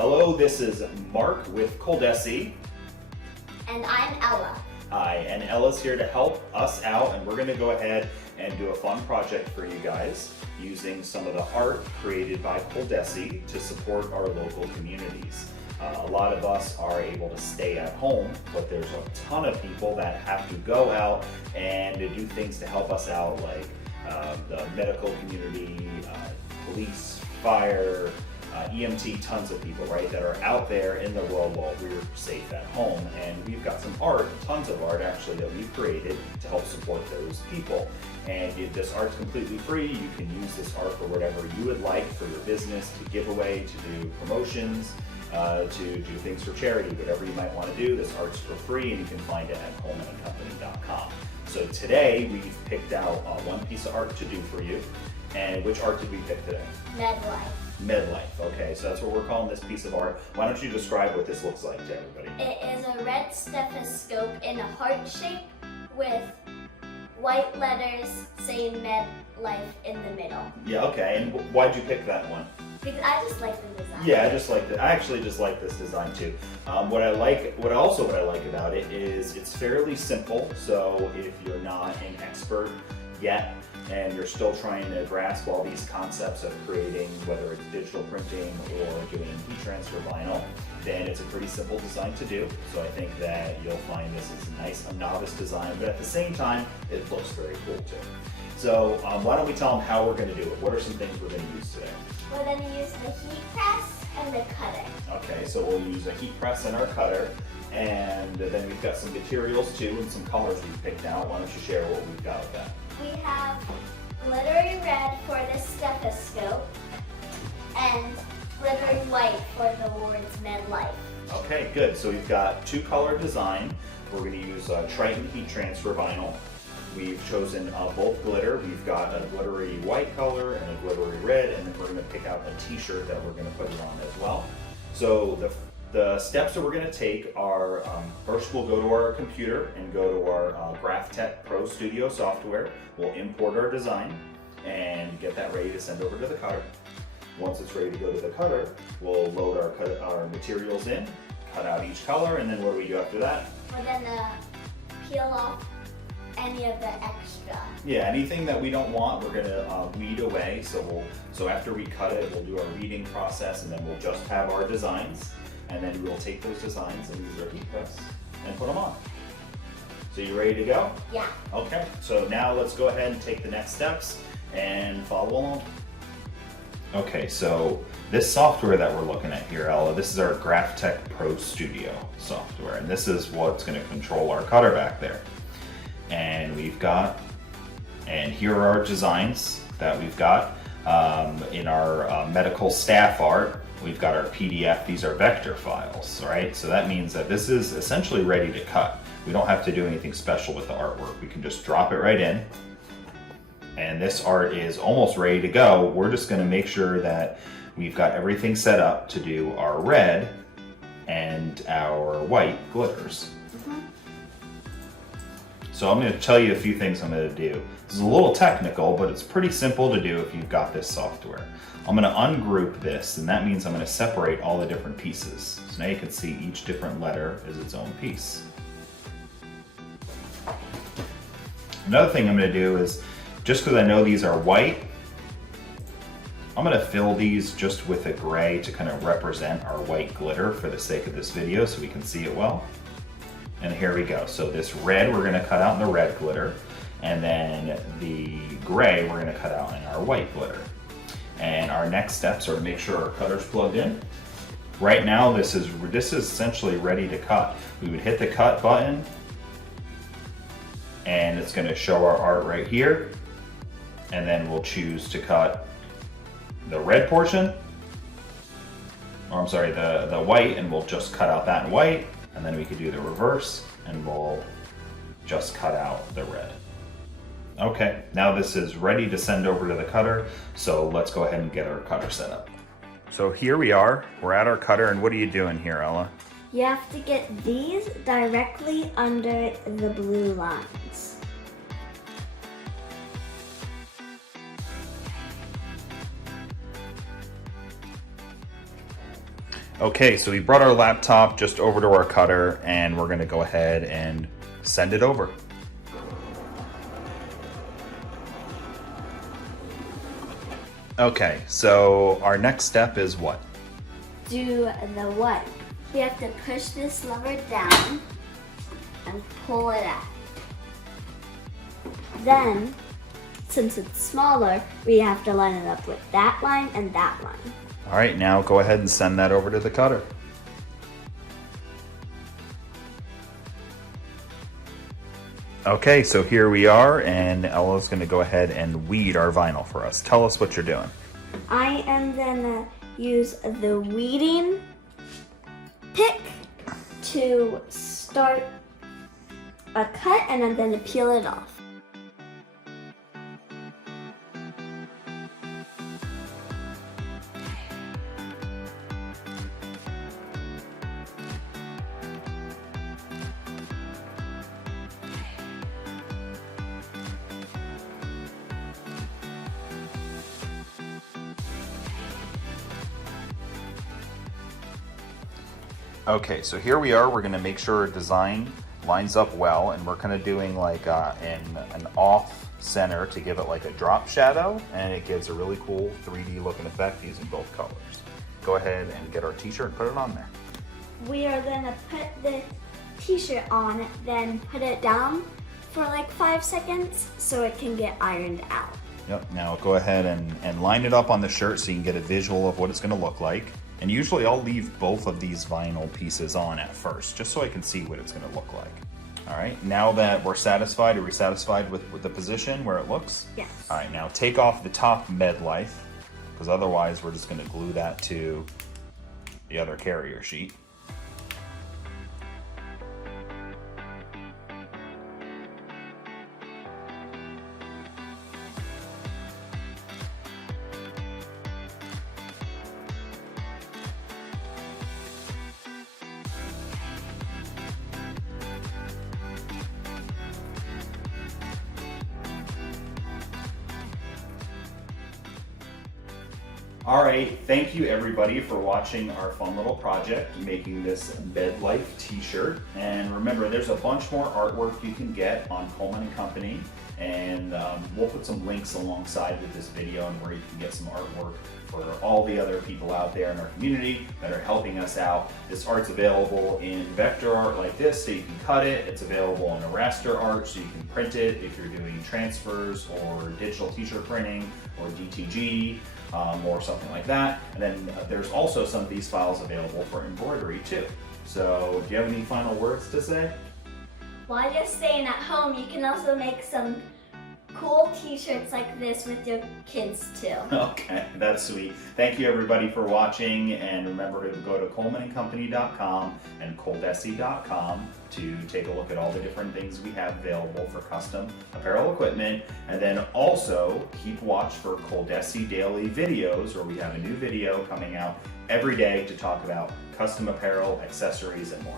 Hello, this is Mark with ColDesi. And I'm Ella. Hi, and Ella's here to help us out, and we're going to go ahead and do a fun project for you guys using some of the art created by ColDesi to support our local communities. A lot of us are able to stay at home, but there's a ton of people that have to go out and to do things to help us out, like the medical community, police, fire, EMT, tons of people, right, that are out there in the world while we're safe at home. And we've got some art, tons of art actually, that we've created to help support those people. And this art's completely free. You can use this art for whatever you would like, for your business, to give away, to do promotions, to do things for charity, whatever you might want to do. This art's for free, and you can find it at colmanandcompany.com. So today we've picked out one piece of art to do for you. And which art did we pick today? Medlife. Medlife, okay, so that's what we're calling this piece of art. Why don't you describe what this looks like to everybody? It is a red stethoscope in a heart shape with white letters saying Medlife in the middle. Yeah, okay, and why'd you pick that one? Because I just like the design. Yeah, I actually just like this design too. What I like about it is it's fairly simple. So if you're not an expert yet and you're still trying to grasp all these concepts of creating, whether it's digital printing or doing heat transfer vinyl, then it's a pretty simple design to do. So I think that you'll find this is a novice design, but at the same time, it looks very cool too. So why don't we tell them how we're going to do it? What are some things we're going to use today? We're going to use the heat press and the cutter. Okay, so we'll use a heat press and our cutter, and then we've got some materials too and some colors we've picked out. Why don't you share what we've got with that? We have glittery red for the stethoscope and glittery white for the words Medlife. Okay, good. So we've got two color design. We're going to use Triton Heat Transfer Vinyl. We've chosen both glitter. We've got a glittery white color and a glittery red, and then we're going to pick out a t-shirt that we're going to put it on as well. So the steps that we're going to take are, first we'll go to our computer and go to our Graphtec Pro Studio software. We'll import our design and get that ready to send over to the cutter. Once it's ready to go to the cutter, we'll load our materials in, cut out each color, and then what do we do after that? We're going to peel off any of the extra. Yeah, anything that we don't want, we're gonna weed away. So after we cut it, we'll do our weeding process, and then we'll just have our designs, and then we'll take those designs and use our heat press and put them on. So you ready to go? Yeah. Okay, so now let's go ahead and take the next steps and follow along. Okay, so this software that we're looking at here, Ella, this is our Graphtec Pro Studio software, and this is what's gonna control our cutter back there. And here are our designs that we've got. In our medical staff art, we've got our PDF. These are vector files, right? So that means that this is essentially ready to cut. We don't have to do anything special with the artwork. We can just drop it right in. And this art is almost ready to go. We're just gonna make sure that we've got everything set up to do our red and our white glitters. So I'm going to tell you a few things I'm going to do. This is a little technical, but it's pretty simple to do if you've got this software. I'm going to ungroup this, and that means I'm going to separate all the different pieces. So now you can see each different letter is its own piece. Another thing I'm going to do is, just because I know these are white, I'm going to fill these just with a gray to kind of represent our white glitter for the sake of this video so we can see it well. And here we go. So this red we're going to cut out in the red glitter, and then the gray we're going to cut out in our white glitter. And our next steps are to make sure our cutter's plugged in. Right now this is essentially ready to cut. We would hit the cut button, and it's going to show our art right here. And then we'll choose to cut the red portion, or I'm sorry, the white, and we'll just cut out that in white. And then we could do the reverse, and we'll just cut out the red. Okay, now this is ready to send over to the cutter, so let's go ahead and get our cutter set up. So here we are, we're at our cutter, and what are you doing here, Ella? You have to get these directly under the blue lines. Okay, so we brought our laptop just over to our cutter and we're gonna go ahead and send it over. Okay, so our next step is what? Do the what? We have to push this lever down and pull it out. Then, since it's smaller, we have to line it up with that line and that line. All right, now go ahead and send that over to the cutter. Okay, so here we are, and Ella's gonna go ahead and weed our vinyl for us. Tell us what you're doing. I am gonna use the weeding pick to start a cut, and I'm gonna peel it off. Okay, so here we are. We're gonna make sure our design lines up well, and we're kind of doing like an off center to give it like a drop shadow, and it gives a really cool 3D looking effect using both colors. Go ahead and get our t-shirt and put it on there. We are gonna put the t-shirt on, then put it down for like 5 seconds so it can get ironed out. Yep, now go ahead and line it up on the shirt so you can get a visual of what it's gonna look like. And usually I'll leave both of these vinyl pieces on at first, just so I can see what it's gonna look like. All right, now that we're satisfied, are we satisfied with the position where it looks? Yes. All right, now take off the top med life, because otherwise we're just gonna glue that to the other carrier sheet. All right, thank you everybody for watching our fun little project, making this Bed Life t-shirt. And remember, there's a bunch more artwork you can get on Colman and Company, and we'll put some links alongside with this video on where you can get some artwork for all the other people out there in our community that are helping us out. This art's available in vector art like this, so you can cut it. It's available in a raster art, so you can print it if you're doing transfers or digital t-shirt printing or DTG. Or something like that. And then there's also some of these files available for embroidery too. So do you have any final words to say? While you're staying at home, you can also make some cool t-shirts like this with your kids too. Okay, that's sweet. Thank you everybody for watching, and remember to go to colmanandcompany.com and ColDesi.com to take a look at all the different things we have available for custom apparel equipment. And then also keep watch for ColDesi daily videos, where we have a new video coming out every day to talk about custom apparel, accessories, and more.